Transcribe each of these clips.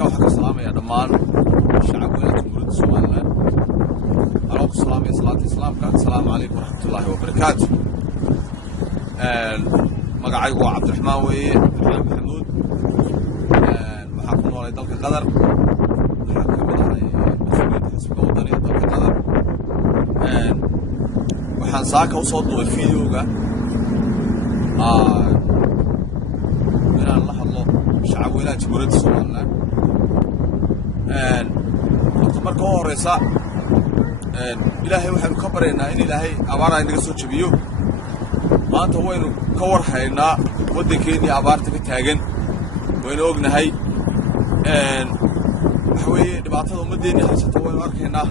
halka waxa ka salaamaya dhammaan shacabka Jamhuuriyadda Soomaaliland anoo ku salaamay salaanta islaamka assalaamu calaykum waraxmatullaahi wabarakaatuh magacaygu waa Cabdiraxmaan weeye Maxamuud waxaan ku noolay dalka Qatar waxaan ka mid ahay mas'uuliyadda xisbiga wadaniga dalka Qatar waxaan saaka u soo duubay fiidiyowga inaan la hadlo shacabweynaha Jamhuuriyadda Soomaaliland horta marka ugu horeysa ilaahay waxaanu ka baryaynaa in ilaahay abaar ay naga soo jabiyo maanta waynu ka war haynaa waddankeennii abaarta ka taagan waynu ognahay waxa weeye dhibaatada ummaddeennii haysata waynu arkaynaa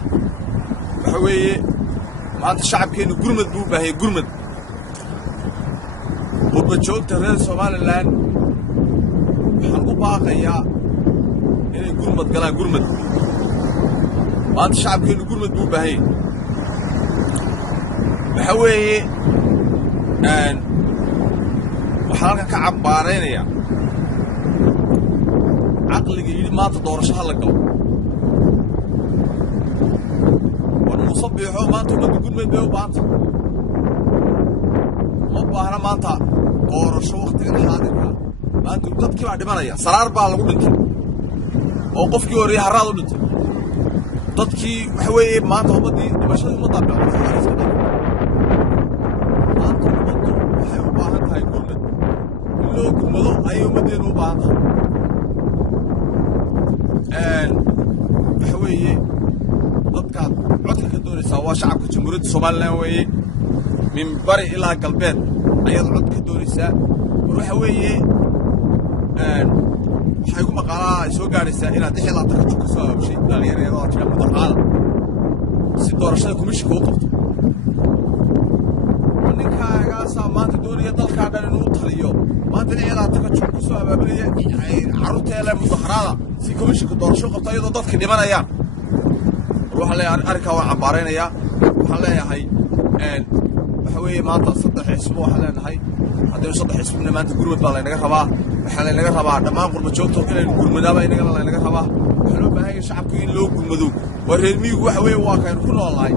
waxa weeye maanta shacabkeennu gurmad buu u baahayay gurmad qurbajoogta reer Somaliland waxaan u baaqayaa inay gurmad galaan gurmad maanta shacabkeennu gurmad buu u baahayay waxa weeye waxaan halkan ka cambaaraynayaa caqliga yidhi maanta doorasho ha la galo war musabbixo maanta ummadda gurmad bay u baahanta ma baahna maanta doorasho wakhtigan xaadirka maanta dadkii baa dhimanaya saraar baa lagu dhintay oo qofkii horreeyay harraad u dhintay dadkii waxa weeye maanta ummaddii dhimashadii ummadda bilcodka iska dhigay maanta ummaddu waxay u baahan tahay gurmad in loo gurmado ayay ummaddeenu u baahan tahay waxa weeye dadkaad codka ka doonaysaa waa shacabka Jamhuuriyadda Soomaaliland weeye min bari ilaa galbeed ayaad cod ka doonaysaa war waxa weeye waxay ku maqaalaa ay soo gaadhaysaa inaad ka ka soo habshay dhalinyarada oo jira mudaharaad si doorashada komishinka u qabto ninkaagaasaa maanta doonaya dalkaa dhan inuu taliyo maanta ka soo abaabulaya carruurteele mudaharaada si komishinka doorasho qabto iyadoo dadka dhimanayaan war waxaan leeyahay arrinkaa waan cambaaraynayaa waxaan leeyahay waxa weeye maanta saddex xisbo waxaan leenahay haddaynu saddex xisbina maanta gurmad baa laynaga rabaa waxaa laynaga rabaa dhammaan qurbajoogta inaynu gurmadaaba inagana laynaga rabaa waxaa loo baahan yahay shacabku in loo gurmado waa reer miyigu waxa weeye waa kaynu ku noolnahay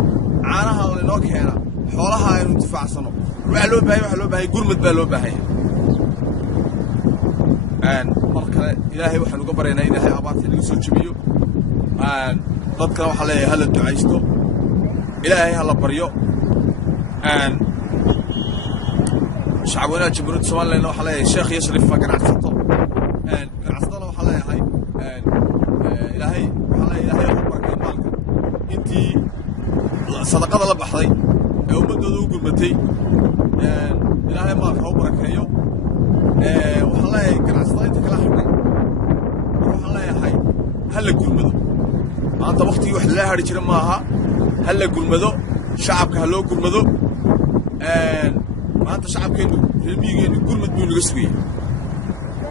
caanaha laynoo keena xoolaha aynu intifaacsano waxaa loo baahay gurmad baa loo baahanya mar kale ilaahay waxaan uga baryaynaa in ilaahay abaarta inaga soo jabiyo dadkana waxaa leeyahay hala ducaysto ilaahay hala baryo shacabweynaha Jamhuuriyadda Soomaaliland waxaa leeyahay sheekh yashrif ganacsato ganacsatana waxaa leeyahay ilaahay u barkay maalka intii sadaqada la baxday ee ummadooda u gurmatay ilaahay maalka ha u barakeeyo waxaan leeyahay ganacsatada inta kala xidhay waxaan leeyahay ha la gurmado maanta waktigii wax lala hadhi jira maaha ha la gurmado shacabka ha loo gurmado maanta shacabkeennu reer miyigeennu gurmad buu naga sugayay